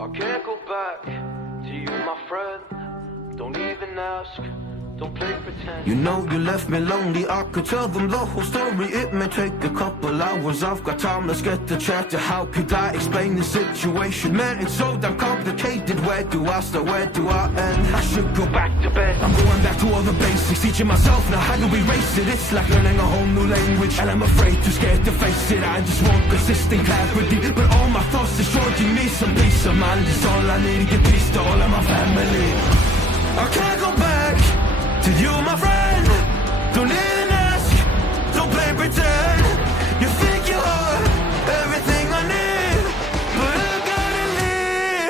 I can't go back to you, my friend. Don't even ask. Don't play pretend. You know you left me lonely. I could tell them the whole story. It may take a couple hours. I've got time. Let's get to chat. How could I explain the situation? Man, it's so damn complicated. Where do I start? Where do I end? I should go back to bed. I'm going back to all the basics. Teaching myself now how to erase it. It's like learning a whole new language, and I'm afraid, too scared to face it. I just want consistent clarity, but all my thoughts destroying me. Some peace of mind is all I need. Get peace to all of my family. I can't go back to you, my friend. Don't even ask. Don't play pretend. You think you are everything I need, but I gotta leave.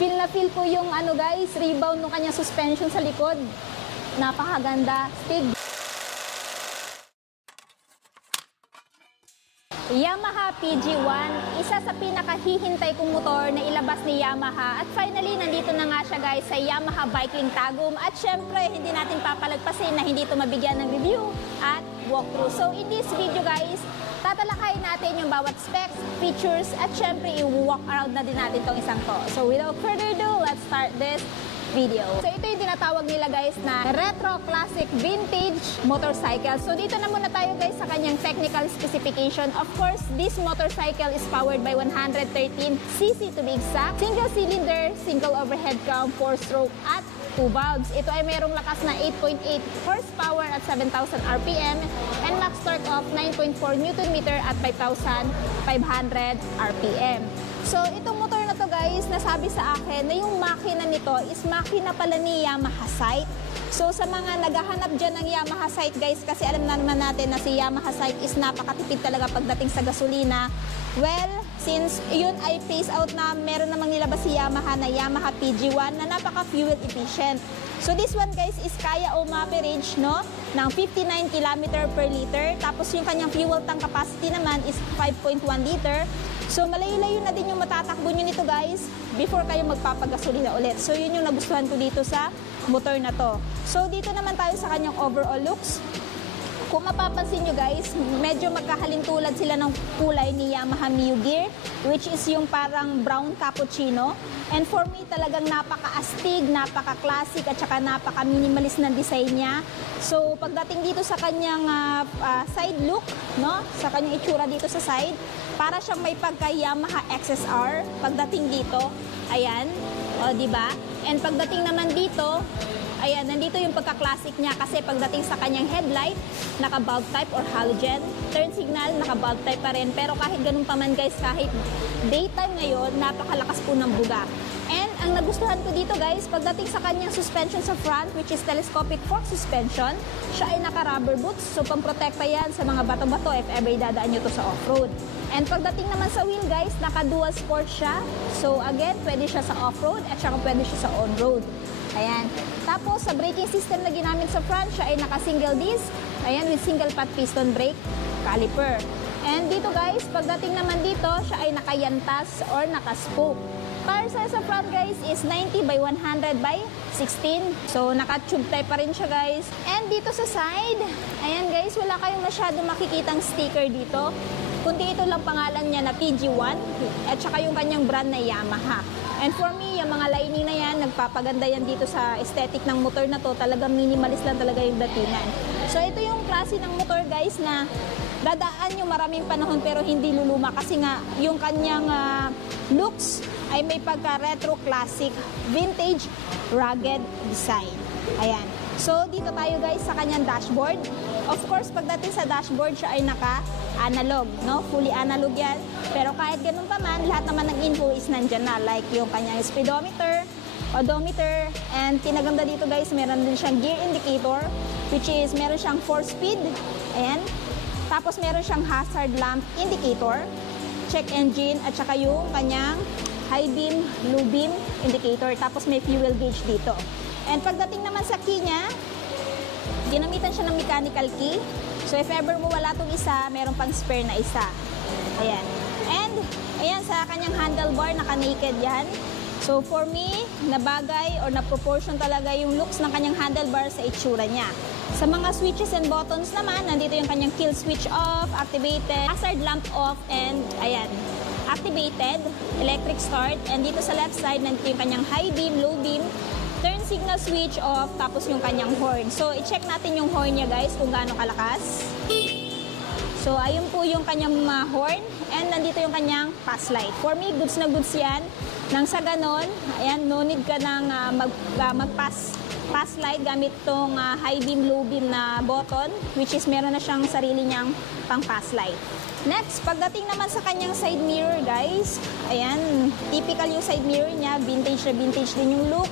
Feel na feel ko yung ano guys, rebound ng kanyang suspension sa likod. Napakaganda. Stig. Yamaha PG1, isa sa pinakahihintay kong motor na ilabas ni Yamaha. At finally, nandito na nga siya guys sa Yamaha Bikeling Tagum. At syempre, hindi natin papalagpasin na hindi ito mabigyan ng review at walkthrough. So in this video guys, tatalakayin natin yung bawat specs, features, at syempre i-walk around na din natin itong isang to. So without further ado, let's start this video. So ito yung tinatawag nila guys na retro classic vintage motorcycle. So dito na muna tayo guys sa kanyang technical specification. Of course, this motorcycle is powered by 113cc to be exact. Single cylinder, single overhead cam, 4-stroke at 2 valves. Ito ay mayroong lakas na 8.8 horsepower at 7,000 RPM and max torque of 9.4 Nm at 5,500 RPM. So itong motor na to guys, nasabi sa akin na yung makina nito is makina pala ni Yamaha Sight. So sa mga naghahanap dyan ng Yamaha Sight guys, kasi alam na naman natin na si Yamaha Sight is napakatipid talaga pagdating sa gasolina. Well, since yun ay phase out na, meron namang nilabas si Yamaha na Yamaha PG1 na napaka-fuel efficient. So this one guys is kaya umaverage no, ng 59 km per liter. Tapos yung kanyang fuel tank capacity naman is 5.1 liter. So malayo-layo na din yung matatakbo nyo nito guys before kayo magpapagasolina ulit. So yun yung nagustuhan ko dito sa motor na to. So dito naman tayo sa kanyang overall looks. Kung mapapansin nyo guys, medyo magkahalintulad sila ng kulay ni Yamaha Mio Gear, which is yung parang brown cappuccino. And for me, talagang napaka-astig, napaka-classic, at saka napaka-minimalist ng design niya. So pagdating dito sa kanyang side look, no? Sa kanyang itsura dito sa side, para siyang may pagka-Yamaha XSR. Pagdating dito, ayan, o diba? And pagdating naman dito, ayan, nandito yung pagka-classic niya kasi pagdating sa kanyang headlight, naka-bulb type or halogen. Turn signal, naka-bulb type pa rin. Pero kahit ganun pa man guys, kahit daytime ngayon, napakalakas po ng buga. And ang nagustuhan ko dito guys, pagdating sa kanyang suspension sa front, which is telescopic fork suspension, siya ay naka-rubber boots. So pang-protekta yan sa mga bato-bato if ever idadaan nyo to sa off-road. And pagdating naman sa wheel guys, naka-dual sport siya. So again, pwede siya sa off-road at saka pwede siya sa on-road. Ayan. Tapos, sa braking system na ginamit sa front, siya ay naka-single disc. Ayan, with single pot piston brake caliper. And dito guys, pagdating naman dito, siya ay naka-yantas or naka-spoke. Tire size sa front guys is 90 by 100 by 16. So, naka-tube type pa rin siya guys. And dito sa side, ayan guys, wala kayong masyado makikitang sticker dito. Kundi ito lang pangalan niya na PG1 at saka yung kanyang brand na Yamaha. And for me, yung mga lining na yan, nagpapaganda yan dito sa aesthetic ng motor na to. Talagang minimalist lang talaga yung datingan. So ito yung klase ng motor guys na dadaan yung maraming panahon pero hindi luluma. Kasi nga yung kanyang looks ay may pagka-retro classic, vintage, rugged design. Ayan. So dito tayo guys sa kanyang dashboard. Of course, pagdating sa dashboard, siya ay naka-analog, no? Fully analog yan. Pero kahit ganun pa man, lahat naman ng info is nandyan na. Like yung kanyang speedometer, odometer, and pinaganda dito guys, meron din siyang gear indicator, which is meron siyang 4-speed. Ayan. Tapos meron siyang hazard lamp indicator, check engine, at saka yung kanyang high beam, low beam indicator. Tapos may fuel gauge dito. And pagdating naman sa key niya, ginamitan siya ng mechanical key. So if ever mo wala itong isa, meron pang spare na isa. Ayan. And, ayan, sa kanyang handlebar, naka-naked yan. So for me, nabagay or na-proportion talaga yung looks ng kanyang handlebar sa itsura niya. Sa mga switches and buttons naman, nandito yung kanyang kill switch off, activated, hazard lamp off, and ayan, activated, electric start. And dito sa left side, nandito yung kanyang high beam, low beam, turn signal switch off, tapos yung kanyang horn. So i-check natin yung horn niya guys kung gaano kalakas. So, ayun po yung kanyang horn and nandito yung kanyang pass light. For me, goods na goods yan. Nang sa ganon, ayan, no need ka ng mag-pass light gamit tong high beam, low beam na button, which is meron na siyang sarili niyang pang pass light. Next, pagdating naman sa kanyang side mirror, guys, ayan, typical yung side mirror niya, vintage na vintage din yung look.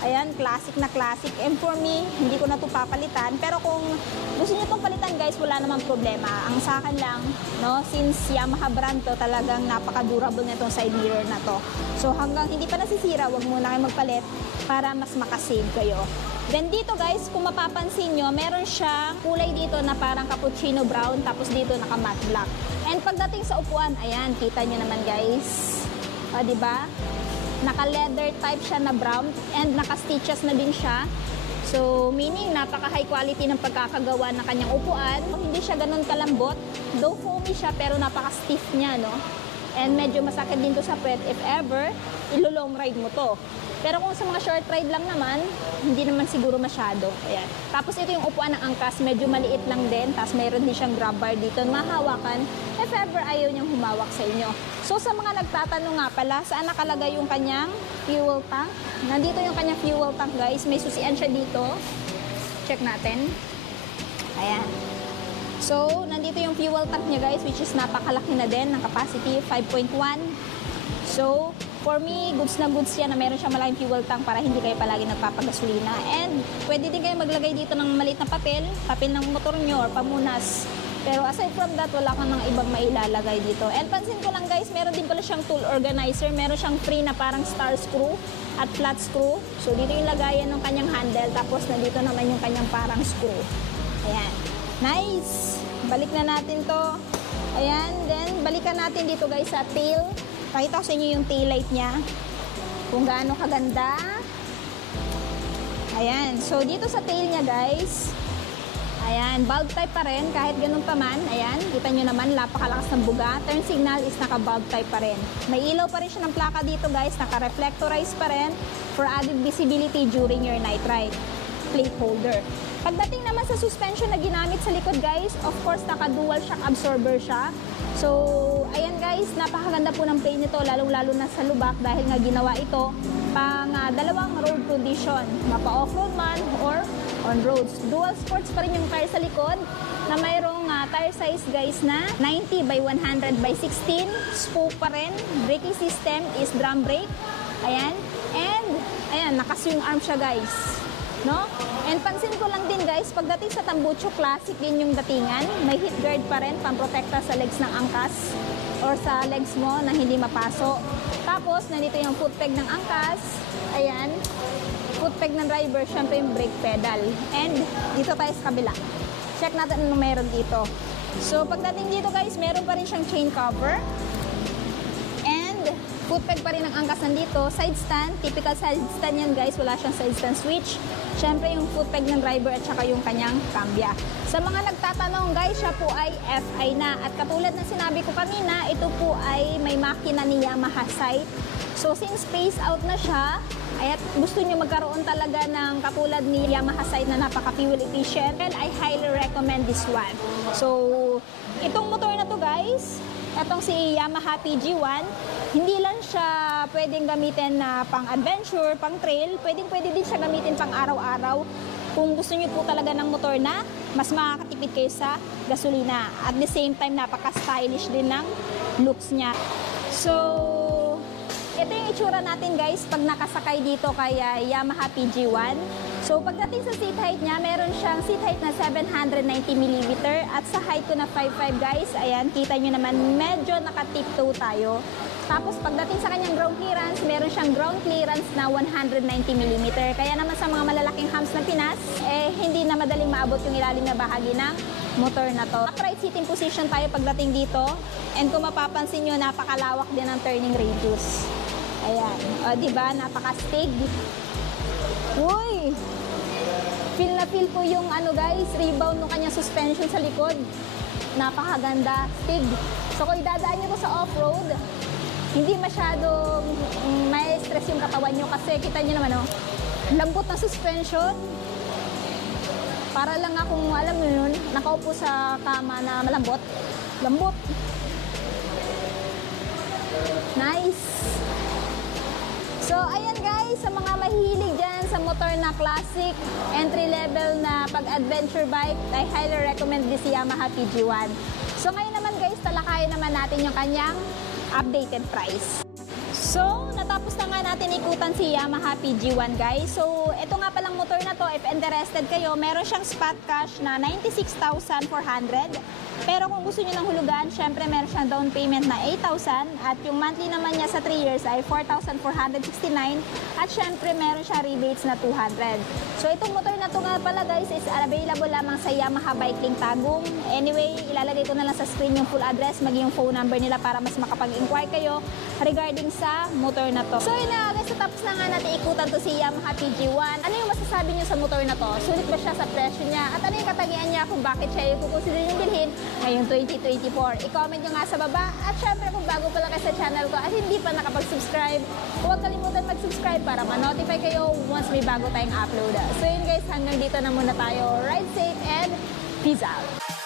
Ayan, classic na classic. And for me, hindi ko na ito papalitan. Pero kung gusto niyo itong palitan guys, wala namang problema. Ang sa akin lang, no, since Yamaha brand to, talagang napaka-durable na itong side mirror na to. So hanggang hindi pa nasisira, wag muna kayo magpalit para mas makasave kayo. Then dito guys, kung mapapansin nyo, meron siyang kulay dito na parang cappuccino brown, tapos dito naka matte black. And pagdating sa upuan, ayan, kita nyo naman guys. O, diba? Naka-leather type siya na brown and naka-stitches na din siya. So, meaning napaka-high quality ng pagkakagawa ng kanyang upuan. Hindi siya ganun kalambot. Though foamy siya, pero napaka-stiff niya, no? And medyo masakit din to sa puwet if ever, ilo-long ride mo to. Pero kung sa mga short ride lang naman, hindi naman siguro masyado. Ayan. Tapos ito yung upuan ng angkas, medyo maliit lang din. Tapos mayroon din siyang grab bar dito na mahawakan if ever ayaw niyang humawak sa inyo. So sa mga nagtatanong nga pala, saan nakalagay yung kanyang fuel tank? Nandito yung kanyang fuel tank guys. May susian siya dito. Check natin. Ayan. So, nandito yung fuel tank niya guys, which is napakalaki na din, ng capacity 5.1. So, for me, goods na goods yan na meron siyang malaking fuel tank para hindi kayo palagi nagpapagasolina. And pwede din kayo maglagay dito ng maliit na papel ng motor nyo or pamunas. Pero aside from that, wala kang mga ibang mailalagay dito. And pansin ko lang guys, meron din pala siyang tool organizer. Meron siyang free na parang star screw at flat screw. So dito yung lagayan ng kanyang handle. Tapos nandito naman yung kanyang parang screw. Ayan. Nice! Balik na natin to. Ayan. Then, balikan natin dito guys sa tail. Pakita ko sa inyo yung tail light niya. Kung gaano kaganda. Ayan. So, dito sa tail niya guys, ayan, bulb type pa rin, kahit ganun pa man. Ayan, kita nyo naman, napakalakas ng buga. Turn signal is naka-bulb type pa rin. May ilaw pa rin siya ng plaka dito guys, naka-reflectorize pa rin for added visibility during your night ride. Plate holder. Pagdating naman sa suspension na ginamit sa likod guys, of course, naka-dual shock absorber siya. So, ayan guys, napakaganda po ng plate nito, lalong-lalo na sa lubak dahil nga ginawa ito pang dalawang road condition, mapa-off-road man or on roads. Dual sports pa rin yung tire sa likod na mayroong tire size guys na 90 by 100 by 16. Spoke pa rin. Braking system is drum brake. Ayan. And, ayan, naka-swing arm siya guys. No? And pansin ko lang din guys, pagdating sa Tambucho Classic din yung datingan, may heat guard pa rin, pang-protekta sa legs ng angkas or sa legs mo na hindi mapaso. Tapos, nandito yung foot peg ng angkas. Ayan. Foot peg ng driver, syempre yung brake pedal. And dito tayo sa kabila. Check natin anong meron dito. So, pagdating dito guys, meron pa rin siyang chain cover. And foot peg pa rin ang angkas nandito. Side stand, typical side stand yan guys. Wala siyang side stand switch. Syempre yung foot peg ng driver at saka yung kanyang cambia. Sa mga nagtatanong guys, siya po ay FI na. At katulad ng sinabi ko kanina, ito po ay may makina ni Yamaha sight. So since space out na siya, at gusto nyo magkaroon talaga ng katulad ni Yamaha sight na napaka-fuel efficient, well, I highly recommend this one. So, itong motor na to guys, itong si Yamaha PG1, hindi lang siya pwedeng gamitin na pang-adventure, pang-trail, pwedeng-pwede din siya gamitin pang-araw-araw. Kung gusto niyo po talaga ng motor na mas makakatipid kayo sa gasolina. At the same time, napaka-stylish din ng looks niya. So, ito yung itsura natin guys pag nakasakay dito kay Yamaha PG1. So pagdating sa seat height niya, meron siyang seat height na 790mm at sa height ko na 5'5 guys, ayan, kita nyo naman medyo naka-tiptoe tayo. Tapos pagdating sa kanyang ground clearance, meron siyang ground clearance na 190mm. Kaya naman sa mga malalaking hams ng Pinas, hindi na madaling maabot yung ilalim na bahagi ng motor na to. Upright sitting position tayo pagdating dito. And kung mapapansin nyo, napakalawak din ang turning radius. Ayan. O, diba? Napaka-stig. Uy! Feel na feel ko yung ano guys, rebound ng kanyang suspension sa likod. Napakaganda. Stig. So kung idadaan nyo ko sa off-road, hindi masyadong may stress yung katawan nyo kasi kita nyo naman, oh, lambot ng suspension. Para lang akong, alam mo yun, nakaupo sa kama na malambot. Lambot. Nice. So, ayan guys, sa mga mahilig dyan sa motor na classic, entry-level na pag-adventure bike, I highly recommend this Yamaha PG1. So, ngayon naman guys, talakayan naman natin yung kanyang updated price. So, natapos na nga natin ikutan si Yamaha PG1 guys. So, ito nga palang motor na to, if interested kayo, meron siyang spot cash na 96,400. Pero kung gusto niyo ng hulugan, syempre meron siyang down payment na 8,000 at yung monthly naman niya sa 3 years ay 4,469 at syempre meron siya rebates na 200. So, itong motor na to nga pala guys is available lamang sa Yamaha Bike Link Tagum. Anyway, ilalagay ko na lang sa screen yung full address, maging yung phone number nila para mas makapag-inquire kayo regarding sa motor na to. So yun na guys, tapos na nga natin ikutan to si Yamaha PG1. Ano yung masasabi niyo sa motor na to? Sulit ba siya sa presyo niya? At ano yung katagian niya kung bakit siya yung kukonsider yung bilhin ngayong 2024? I-comment nyo nga sa baba. At syempre kung bago pa lang kayo sa channel ko at hindi pa nakapag-subscribe, huwag kalimutan mag-subscribe para ma-notify kayo once may bago tayong upload. So yun guys, hanggang dito na muna tayo. Ride safe and peace out!